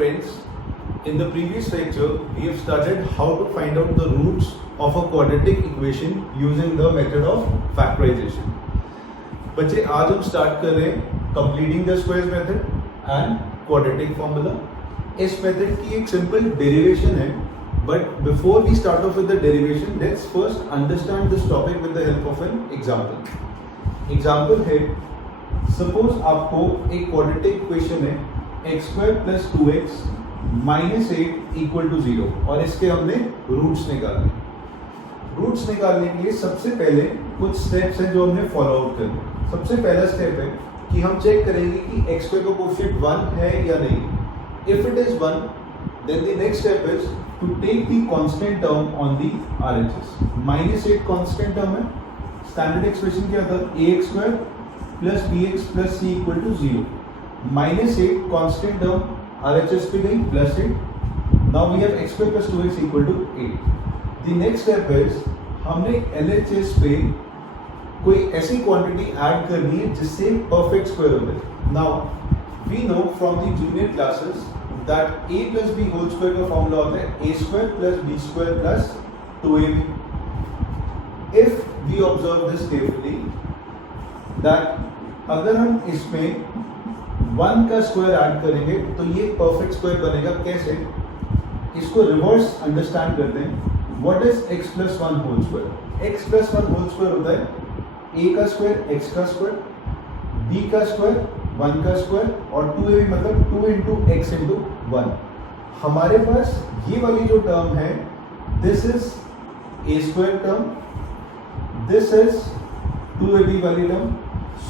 friends, in the previous lecture we have studied how to find out the roots of a quadratic equation using the method of factorization. बच्चे आज हम start कर रहे हैं completing the squares method and quadratic formula. इस method की एक simple derivation है, but before we start off with the derivation, let's first understand this topic with the help of an example. Example है, suppose आपको एक quadratic equation है x² plus 2x minus 8 equal to 0 और इसके हमने roots निकालने. Roots निकालने के लिए सबसे पहले कुछ स्टेप्स हैं जो हमने फॉलो आउट करने. सबसे पहला स्टेप है कि हम चेक करेंगे कि x² का कोएफिशिएंट 1 है या नहीं. If it is 1, then the next step is to take the constant term on the RHS. -8 constant term है. Standard expression क्या था? ax² plus bx plus c equal to 0. -8 constant term RHS पे गई +8. Now we have x² plus 2x equal to 8. The next step is हमने LHS पे कोई ऐसी quantity add करनी है जिससे परफेक्ट स्क्वायर हो जाए. Now we know from the junior classes that a plus b whole square का फॉर्मूला होता है a² plus b² plus 2ab. If we observe this carefully, that अगर हम इसमें 1 का स्क्वायर ऐड करेंगे तो ये परफेक्ट स्क्वायर बनेगा. कैसे? इसको रिवर्स अंडरस्टैंड करते हैं. What is x plus 1 whole square? x plus 1 whole square होता है a का स्क्वायर x का स्क्वायर, b का स्क्वायर 1 का स्क्वायर और 2ab मतलब 2 into x into 1. हमारे पास ये वाली जो टर्म है, this is a square term, this is 2ab वाली term.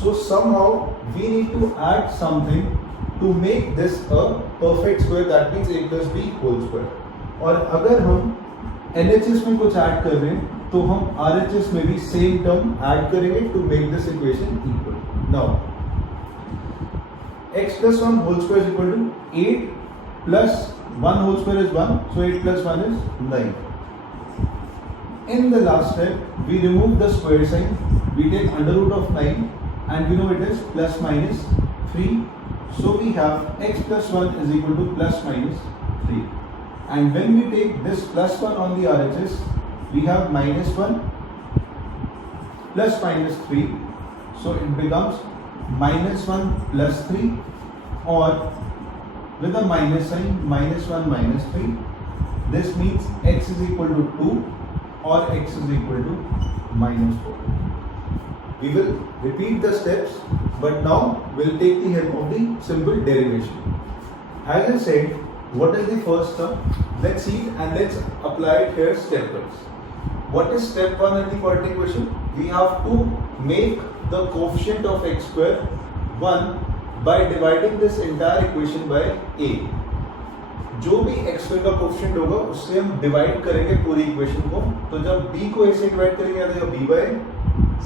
So somehow we need to add something to make this a perfect square, that means a plus b whole square. और अगर हम LHS में कुछ add कर रहे हैं तो हम RHS में भी सेम टर्म ऐड करेंगे to make this equation equal. Now x plus 1 whole square is equal to 8 plus 1 whole square is 1, so 8 plus 1 is 9. In the last step we remove the square sign, we take under root of 9 and we know it is plus minus 3, so we have x plus 1 is equal to plus minus 3. And when we take this plus 1 on the RHS, we have minus 1 plus minus 3, so it becomes minus 1 plus 3, or with a minus sign minus 1 minus 3. This means x is equal to 2 or x is equal to minus 4. We will repeat the steps, but now we'll take the help of the simple derivation. As I said, what is the first term? Let's see it and let's apply it here stepwise. What is step 1 in the quadratic equation? We have to make the coefficient of x square 1 by dividing this entire equation by a. जो भी x square का coefficient होगा उससे हम divide करेंगे पूरी equation को. तो जब b को a से डिवाइड करेंगे आ जाएगा b by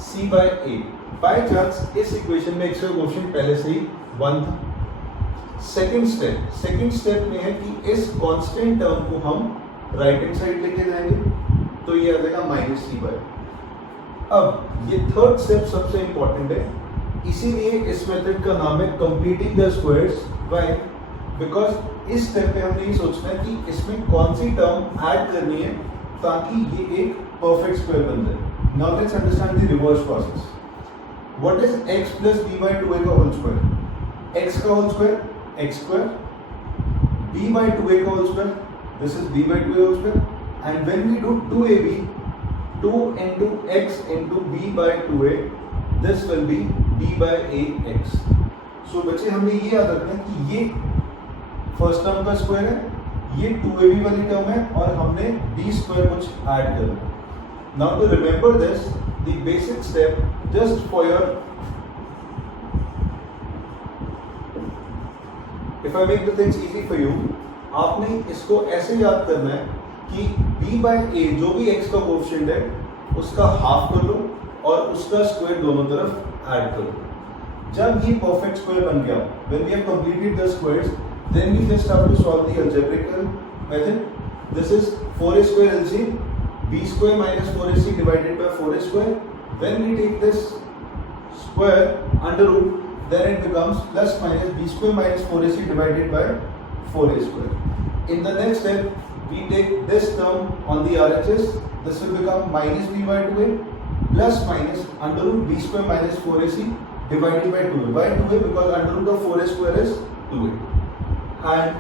c by a. By chance इस इक्वेशन में x का कोएफिशिएंट पहले से ही 1 था. सेकंड स्टेप में है कि इस कांस्टेंट टर्म को हम राइट हैंड साइड लेके जाएंगे तो ये आ जाएगा माइनस सी बाय. अब ये थर्ड स्टेप सबसे इंपॉर्टेंट है, इसीलिए इस मेथड का नाम है completing the squares. Why? Because इस स्टेप पे हमने ये सोचना है कि इसमें कौन सी टर्म ऐड करनी है ताकि ये एक परफेक्ट स्क्वायर बन जाए. Now let's understand the reverse process. What is x plus b by 2a का होल स्क्वायर? x का whole square x square, b by 2a का whole square, this is b by 2a whole square, and when we do 2ab, 2 into x into b by 2a, this will be b by ax. So बच्चे हमने ये याद रखना है कि ये first term का स्क्वायर है, ये 2ab वाली टर्म है और हमने b स्क्वायर कुछ ऐड करना है. Now to remember this, the basic step just for your, if I make the things easy for you, आपने इसको ऐसे याद करना है कि b by a जो भी x का कोएफिशिएंट है उसका हाफ कर लो और उसका स्क्वायर दोनों तरफ ऐड कर लो. जब ये परफेक्ट स्क्वायर बन गया, when we have completed the squares, then we just have to solve the algebraic method. This is 4a square LCM, b square minus 4ac divided by 4a square. When we take this square under root, then it becomes plus minus b square minus 4ac divided by 4a square. In the next step, we take this term on the RHS. This will become minus b by 2a plus minus under root b square minus 4ac divided by 2a. Why 2a? Because under root of 4a square is 2a. And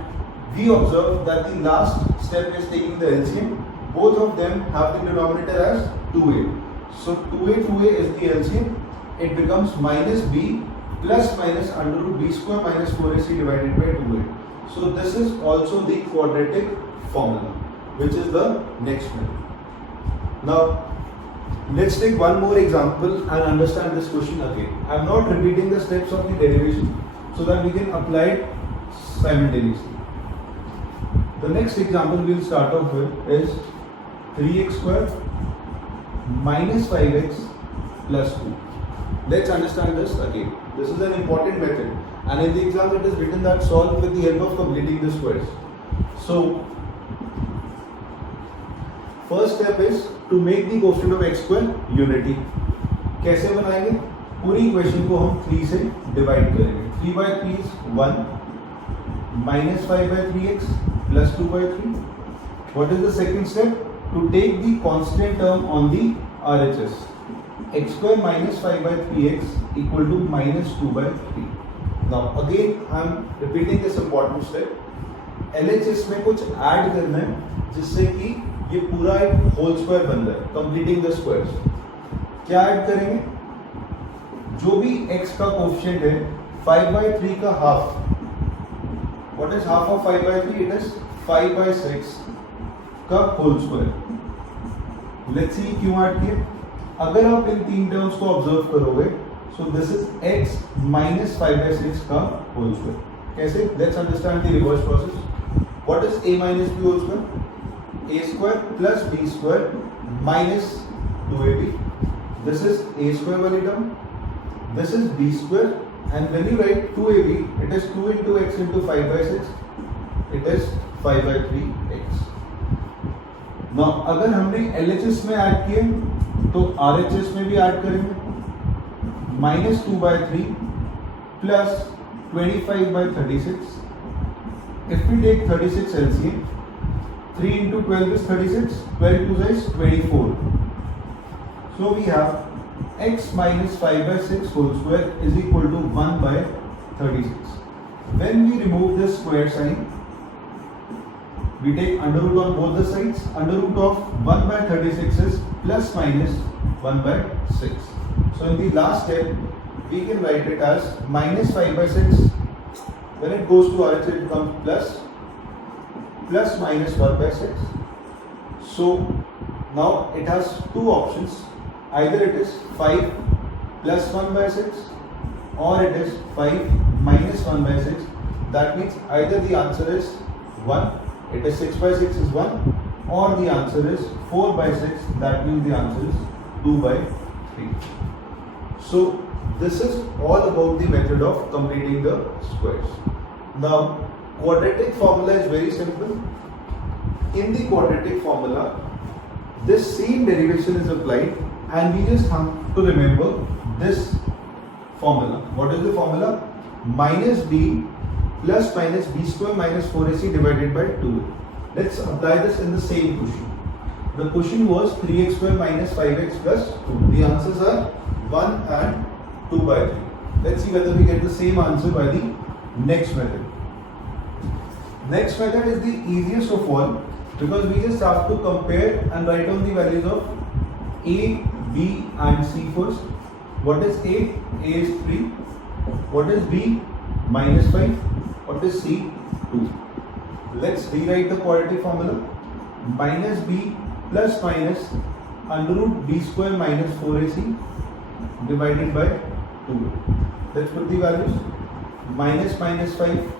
we observe that the last step is taking the LCM. Both of them have the denominator as 2a. So 2a is the LCM. It becomes minus b plus minus under root b square minus 4ac divided by 2a. So this is also the quadratic formula, which is the next method. Now let's take one more example and understand this question again. I am not repeating the steps of the derivation so that we can apply it simultaneously. The next example we will start off with is 3x square minus 5x plus 2. Let's understand this again. This is an important method, and in the exam it is written that solve with the help of completing the squares. So first step is to make the quotient of x square unity. कैसे बनाएंगे? पूरी equation को हम 3 से divide करेंगे. 3 by 3 is 1 minus 5 by 3x plus 2 by 3. What is the second step? To take the constant term on the RHS. X square minus 5 by 3x equal to minus 2 by 3. Now again I am repeating this important step. LHS में कुछ add करना है जिससे कि ये पूरा एक whole square बन जाए. Completing the squares. क्या ऐड करेंगे? जो भी x का कोएफिशिएंट है 5 by 3 का half. What is half of 5 by 3? It is 5 by 6 का होल स्क्वायर. लेट्स सी क्यों ऐड किए. अगर आप इन तीन टर्म्स को ऑब्जर्व करोगे, so this is x minus 5 by 6 का होल स्क्वायर. कैसे? Let's understand the reverse process. What is a minus b whole square? a square plus b square minus 2ab. This is a square वाली term. This is b square, and when you write 2ab, it is 2 into x into 5 by 6. It is 5 by 3x. Now अगर हमने LHS में add किए तो RHS में भी add करेंगे. minus 2 by 3 plus 25 by 36. If we take 36 LCM, 3 into 12 is 36, 12 2 is 24. So we have x minus 5 by 6 whole square is equal to 1 by 36. When we remove the square sign, we take under root on both the sides. Under root of 1 by 36 is plus minus 1 by 6. So in the last step, we can write it as minus 5 by 6. When it goes to RHS, it becomes plus minus 1 by 6. So now it has two options. Either it is 5 plus 1 by 6 or it is 5 minus 1 by 6. That means either the answer is 1, it is 6 by 6 is 1, or the answer is 4 by 6, that means the answer is 2 by 3. So this is all about the method of completing the squares. Now quadratic formula is very simple. In the quadratic formula, this same derivation is applied, and we just have to remember this formula. What is the formula? Minus b plus minus b square minus 4ac divided by 2. Let's apply this in the same question. The question was 3x square minus 5x plus 2. The answers are 1 and 2 by 3. Let's see whether we get the same answer by the next method. Next method is the easiest of all, because we just have to compare and write down the values of a, b and c first. What is a? A is 3. What is b? Minus 5. What is c? 2. Let's rewrite the quadratic formula. Minus b plus minus under root b square minus 4ac divided by 2. Let's put the values. Minus minus 5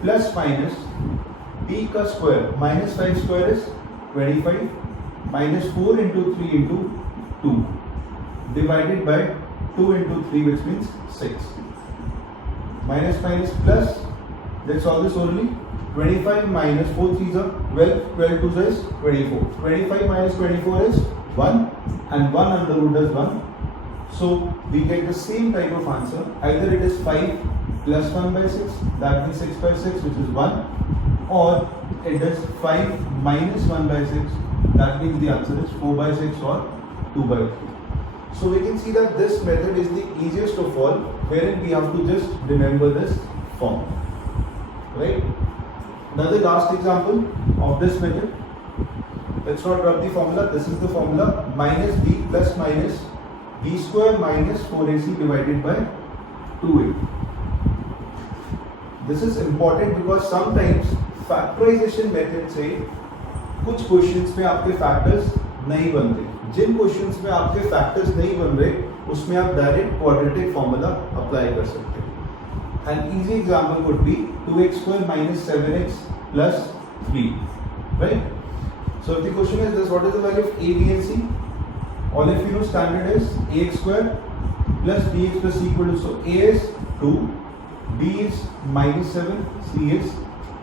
plus minus b का square minus 5 square is 25 minus 4 into 3 into 2 divided by 2 into 3, which means 6. Minus minus plus, let's solve this orally. 25 minus 4 3s are 12, 12 2s is 24. 25 minus 24 is 1, and 1 under root is 1. So we get the same type of answer. Either it is 5 plus 1 by 6, that means 6 by 6, which is 1, or it does 5 minus 1 by 6, that means the answer is 4 by 6 or 2 by 3. So we can see that this method is the easiest of all, wherein we have to just remember this form, right? Now the last example of this method, let's not rub the formula. This is the formula: minus b plus minus b square minus 4ac divided by 2a. This is important because sometimes factorization method से कुछ questions में आपके factors नहीं बनते. जिन questions में आपके factors नहीं बन रहे उसमें आप डायरेक्ट क्वाड्रेटिक फॉर्मूला अप्लाई कर सकते हैं. An easy example would be 2x square minus 7x plus 3, right? So if the question is this, what is the value of a, b and c? All of you know standard is ax square plus bx plus c equal to, so a is 2, b is minus 7, c is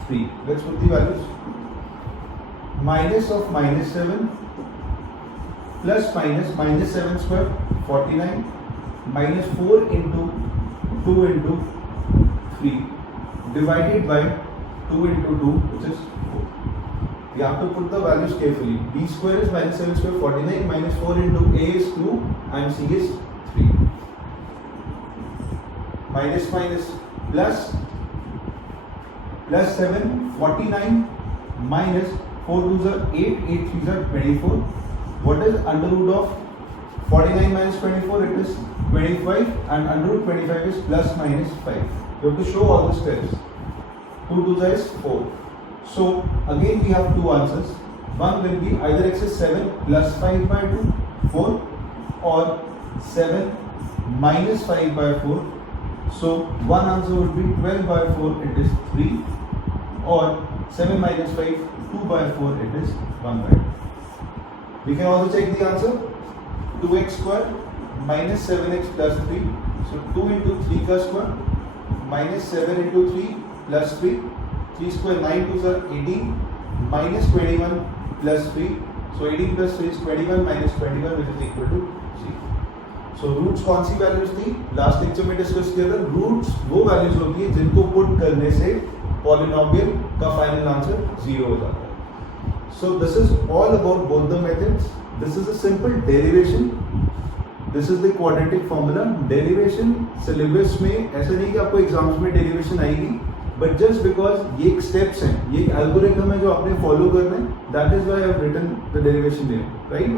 3. Let's put the values. Minus of minus 7 plus minus 7 square 49 minus 4 into 2 into 3 divided by 2 into 2, which is 4. You have to put the values carefully. B square is minus 7 square 49 minus 4 into a is 2 and c is 3. Minus plus 7 49 minus 4 2s are 8, 8 3s are 24. What is under root of 49 minus 24? It is 25, and under root 25 is plus minus 5. You have to show all the steps. 2 2s is 4. So again we have two answers. One will be either x is 7 plus 5 by 2, 4, or 7 minus 5 by 4. So one answer would be 12 by 4, it is 3, or 7 minus 5, 2 by 4, it is 1 by 2. We can also check the answer. 2x square minus 7x plus 3. So 2 into 3 ka square minus 7 into 3 plus 3. 3 square 9 2s are 18 minus 21 plus 3. So 18 plus 3 is 21 minus 21, which is equal to 0. So roots कौन सी values थी? Last lecture में discuss किया था. Roots वो values होती है जिनको put करने से पॉलिनोमियल का फाइनल आंसर 0 हो जाता है. So this is all about both the methods. This is a simple derivation. This is the quadratic formula. Derivation syllabus में ऐसा नहीं कि आपको एग्जाम्स में derivation आएगी, but just because ये एक steps हैं, ये एक algorithm है जो आपने follow करना है, that is why I have written the derivation here, right?